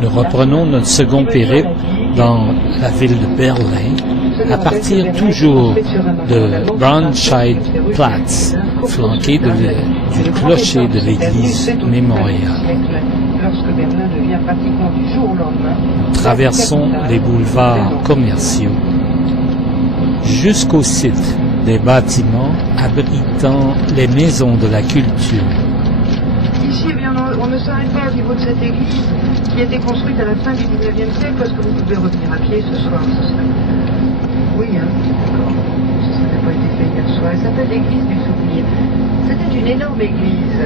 Nous reprenons notre second périple dans la ville de Berlin, à partir toujours de Braunschweig-Platz, flanqué du clocher de l'église mémoriale. Nous traversons les boulevards commerciaux jusqu'au site des bâtiments abritant les maisons de la culture. Ici, eh bien, on ne s'arrête pas au niveau de cette église qui a été construite à la fin du 19e siècle parce que vous pouvez revenir à pied ce soir. Oui, hein, d'accord. Ça n'a pas été fait hier soir. Elle s'appelle l'église du souvenir. C'était une énorme église.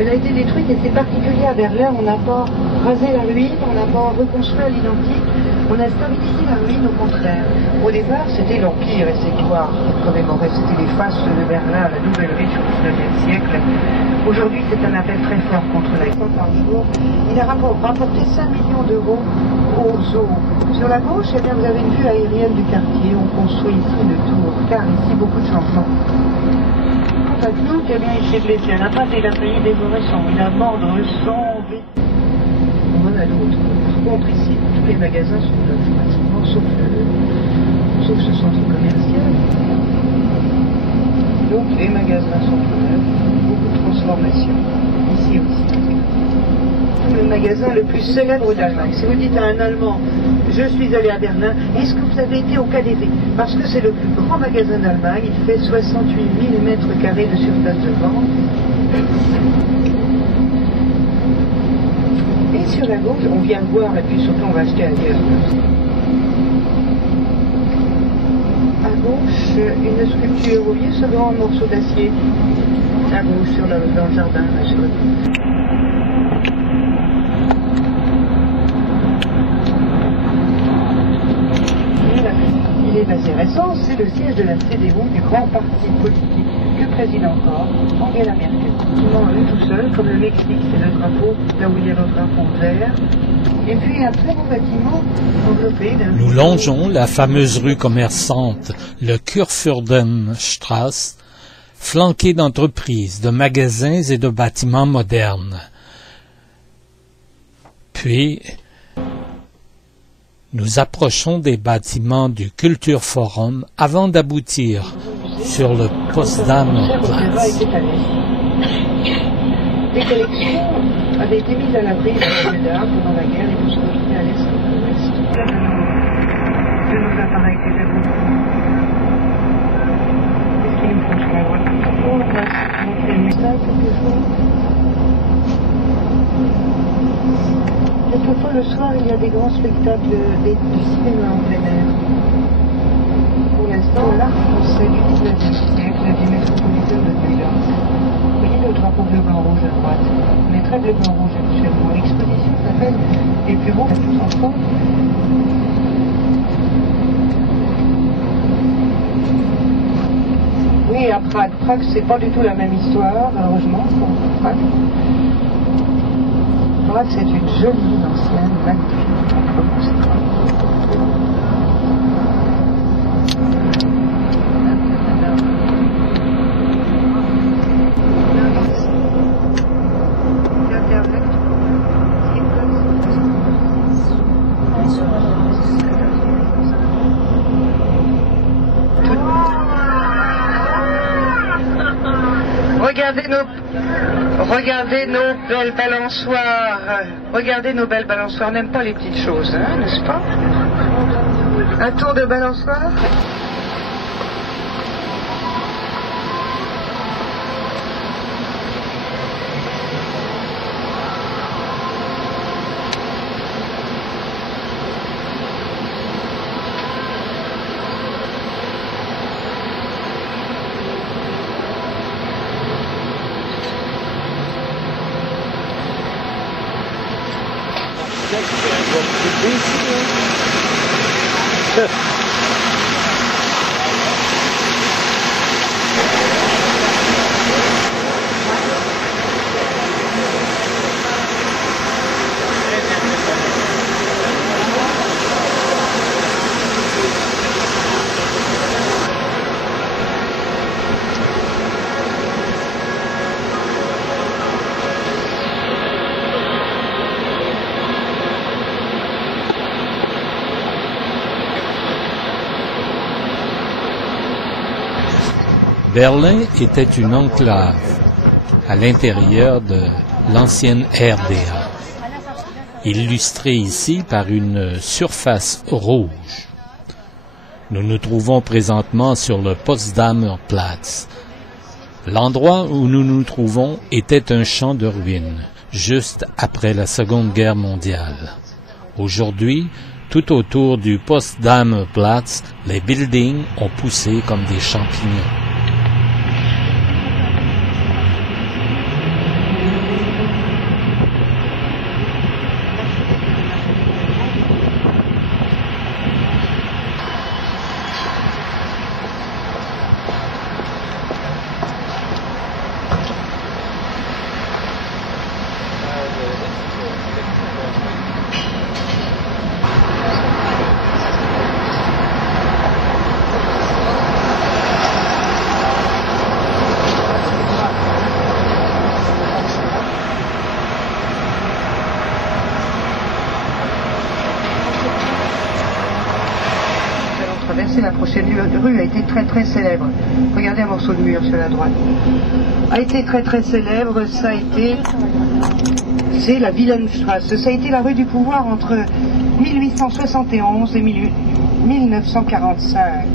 Elle a été détruite et c'est particulier à Berlin. On n'a pas rasé la ruine, on n'a pas reconstruit à l'identique. On a stabilisé la ruine au contraire. Au départ, c'était l'Empire et ses gloires qui commémoraient. C'était les faces de Berlin à la nouvelle riche au 19e siècle. Aujourd'hui, c'est un appel très fort contre la fois par jour. Il a rapporté 5 millions d'euros aux eaux. Sur la gauche, eh bien, vous avez une vue aérienne du quartier. On construit ici le tour, car ici, beaucoup de changements. Quant à Clouk, eh bien, il s'est blessé à la patte et il a failli dévorer son. Il a mordre son. On en a d'autres. Par contre, ici, tous les magasins sont neufs, pratiquement, sauf ce centre commercial. Donc, les magasins sont tout neufs. Beaucoup de transformations, ici aussi. Le magasin le plus célèbre d'Allemagne. Si vous dites à un Allemand, je suis allé à Berlin, est-ce que vous avez été au KDW? Parce que c'est le plus grand magasin d'Allemagne, il fait 68 000 mètres carrés de surface de vente. Et sur la gauche, on vient voir et puis surtout on va acheter ailleurs. À gauche, une sculpture, vous voyez ce grand morceau d'acier? À gauche, dans le jardin, là, sur le... Il est assez récent, c'est le siège de la CDU, du grand parti politique que préside encore Angela Merkel. Il est tout seul, comme le Mexique, c'est le drapeau, là où il y a le drapeau vert. Et puis un très beau bâtiment enveloppé d'un... Nous longeons la fameuse rue commerçante, le Kurfürdenstrasse, flanqué d'entreprises, de magasins et de bâtiments modernes. Puis, nous approchons des bâtiments du Kulturforum avant d'aboutir sur le Potsdamer Platz. Les collections avaient été mises à l'abri de l'art pendant la guerre et nous sont retrouvés à l'est et à l'ouest de nos appareils pédagogiques. Qu'est-ce qu'il nous faut sur la droite? On va montrer le message quelque chose. Quelquefois le soir il y a des grands spectacles du cinéma en plein air. Pour l'instant, l'art français du 19e siècle du métropolitain de New York. Vous voyez le drapeau bleu-blanc-rouge à droite. On est très bleu-blanc-rouge actuellement. L'exposition s'appelle Les plus beaux à tous enfants. Oui, à Prague. Prague, c'est pas du tout la même histoire, malheureusement, pour Prague. Prague, c'est une jolie ancienne, magnifique entrepôt. Regardez nos belles balançoires. Regardez nos belles balançoires. On n'aime pas les petites choses, hein, n'est-ce pas? Un tour de balançoire. Berlin était une enclave à l'intérieur de l'ancienne RDA, illustrée ici par une surface rouge. Nous nous trouvons présentement sur le Potsdamer Platz. L'endroit où nous nous trouvons était un champ de ruines, juste après la Seconde Guerre mondiale. Aujourd'hui, tout autour du Potsdamer Platz, les buildings ont poussé comme des champignons. La prochaine rue a été très célèbre. Regardez un morceau de mur sur la droite. A été très célèbre, ça a été... C'est la Wilhelmstrasse. Ça a été la rue du pouvoir entre 1871 et 1945.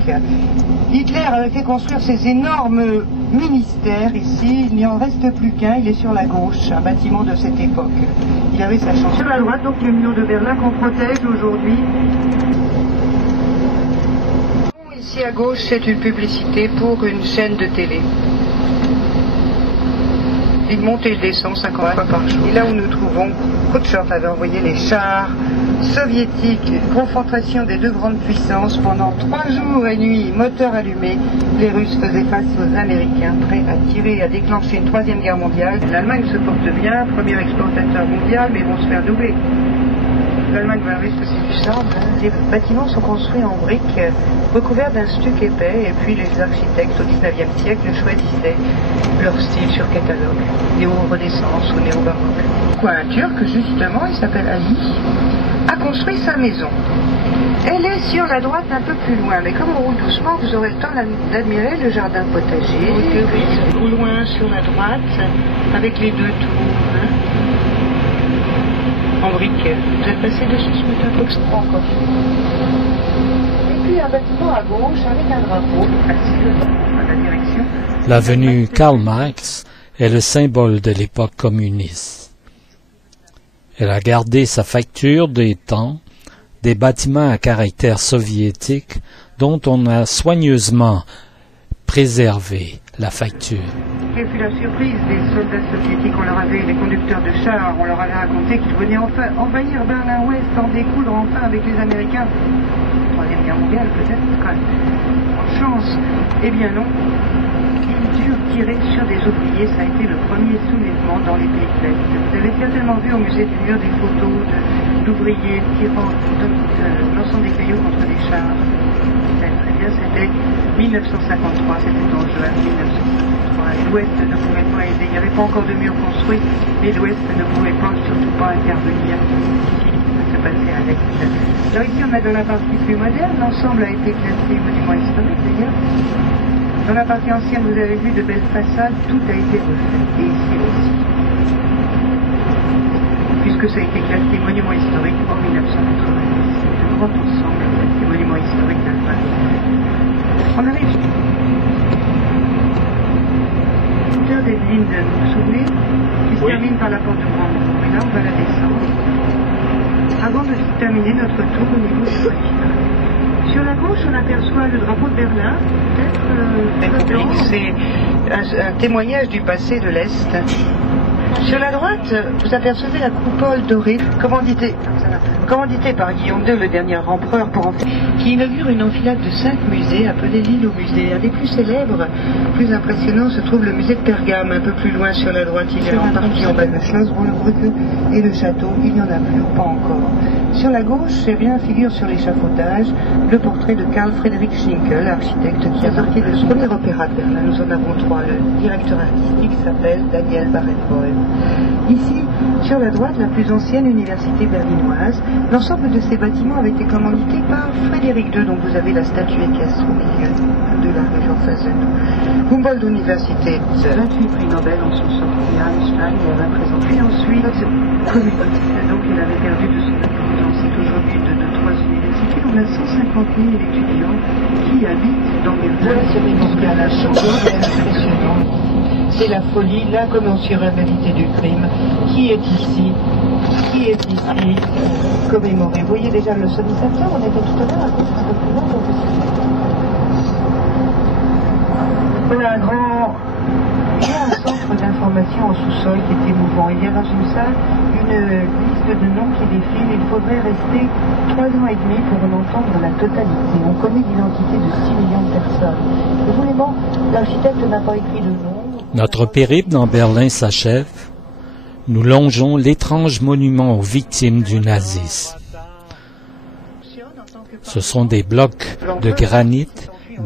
Hitler avait fait construire ces énormes ministères ici. Il n'y en reste plus qu'un, il est sur la gauche, un bâtiment de cette époque. Il avait sa chance. Sur la droite, donc le mur de Berlin qu'on protège aujourd'hui. Ici à gauche, c'est une publicité pour une chaîne de télé. Il monte et il descend 50 fois par jour. Et là où nous trouvons, Khrouchtchev avait envoyé les chars soviétiques, confrontation des deux grandes puissances pendant 3 jours et nuits, moteurs allumés. Les Russes faisaient face aux Américains, prêts à tirer et à déclencher une 3e guerre mondiale. L'Allemagne se porte bien, premier exportateur mondial, mais vont se faire doubler. L'Allemagne va risque aussi du sable. Les bâtiments sont construits en briques, recouverts d'un stuc épais, et puis les architectes au XIXe siècle choisissaient leur style sur catalogue, néo-renaissance ou néo-baroque. Un Turc, justement, il s'appelle Ali, a construit sa maison. Elle est sur la droite un peu plus loin, mais comme on roule doucement, vous aurez le temps d'admirer le jardin potager. Au loin sur la droite, avec les 2 tours. En briques. Vous êtes passé dessus ce matin, faut que je prends encore. Et puis un bâtiment à gauche avec un drapeau assis à la direction. L'avenue Karl Marx est le symbole de l'époque communiste. Elle a gardé sa facture des temps, des bâtiments à caractère soviétique dont on a soigneusement préservé la facture. Et puis la surprise des soldats soviétiques, les conducteurs de chars, on leur avait raconté qu'ils venaient enfin envahir Berlin-Ouest, en découdre enfin avec les Américains. 3e guerre mondiale peut-être, quand même. En chance. Eh bien non. Ils durent tirer sur des ouvriers, ça a été le premier soulèvement dans les pays de l'Est. Vous avez certainement vu au musée du mur des photos d'ouvriers tirant lançant des cailloux contre des chars. Très bien, c'était 1953, c'était en juin 1953. L'Ouest ne pouvait pas aider, il n'y avait pas encore de mur construit, mais l'Ouest ne pouvait pas, surtout pas intervenir. Ça se passait à l'Est. Alors ici, on a dans la partie plus moderne, l'ensemble a été classé monument historique d'ailleurs. Dans la partie ancienne, vous avez vu de belles façades, tout a été refait, et ici aussi. Puisque ça a été classé monument historique en 1990. Le grand ensemble des monuments historiques d'Allemagne. On arrive. Des Linden, vous vous souvenez, qui se termine par la porte de Brandebourg. Et là, on va la descendre. Avant de terminer notre tour au niveau du bâtiment. Sur la gauche, on aperçoit le drapeau de Berlin. Peut-être. C'est un témoignage du passé de l'Est. Sur la droite, vous apercevez la coupole dorée, commanditée par Guillaume II, le dernier empereur, qui inaugure une enfilade de 5 musées appelés l'île aux musées. Un des plus célèbres, plus impressionnant, se trouve le musée de Pergame, un peu plus loin sur la droite. Il est en partie en bas de Schlossbrücke et le château, il n'y en a plus, ou pas encore. Sur la gauche, c'est bien, figure sur l'échafaudage le portrait de Karl Friedrich Schinkel, architecte qui a marqué le premier opéra de Berlin. Nous en avons 3. Le directeur artistique s'appelle Daniel Barenboim. Ici, sur la droite, la plus ancienne université berlinoise. L'ensemble de ces bâtiments avait été commandité par Frédéric II, dont vous avez la statuette qui est au milieu de la rue en face de nous. Humboldt-Université, 28 prix Nobel en sont sortis. Einstein y avait présenté. Ensuite, donc il avait perdu de son importance. C'est aujourd'hui de 3 universités. On a 150 000 étudiants qui habitent dans Berlin. Voilà ce mémorial à Chambourg, c'est impressionnant. C'est la folie, l'incommensurabilité du crime qui est ici commémoré. Vous voyez déjà le sommisateur, on était tout à l'heure à cause un peu plus loin pour il y a un centre d'information au sous-sol qui est émouvant. Il y a dans une salle une liste de noms qui défile. Il faudrait rester 3 ans et demi pour en entendre la totalité. On connaît l'identité de 6 millions de personnes. Et vraiment, l'architecte n'a pas écrit de nom. Notre périple dans Berlin s'achève. Nous longeons l'étrange monument aux victimes du nazisme. Ce sont des blocs de granit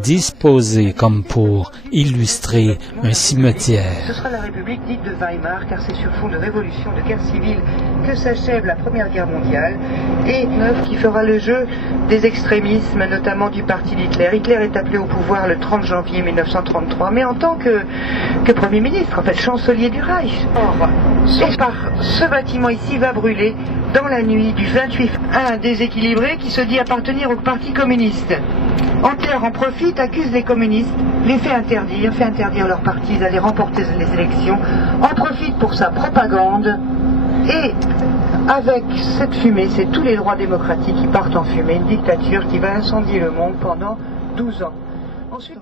disposés comme pour illustrer un cimetière. Ce sera la République dite de Weimar, car c'est sur fond de révolution, de guerre civile que s'achève la Première Guerre mondiale, et qui fera le jeu des extrémismes, notamment du parti d'Hitler. Hitler est appelé au pouvoir le 30 janvier 1933, mais en tant que Premier ministre, en fait chancelier du Reich. Et par ce bâtiment ici va brûler dans la nuit du 28 un déséquilibré qui se dit appartenir au Parti communiste. Enterre en profite, accuse les communistes, les fait interdire leur parti d'aller remporter les élections, en profite pour sa propagande, et avec cette fumée, c'est tous les droits démocratiques qui partent en fumée, une dictature qui va incendier le monde pendant 12 ans. Ensuite,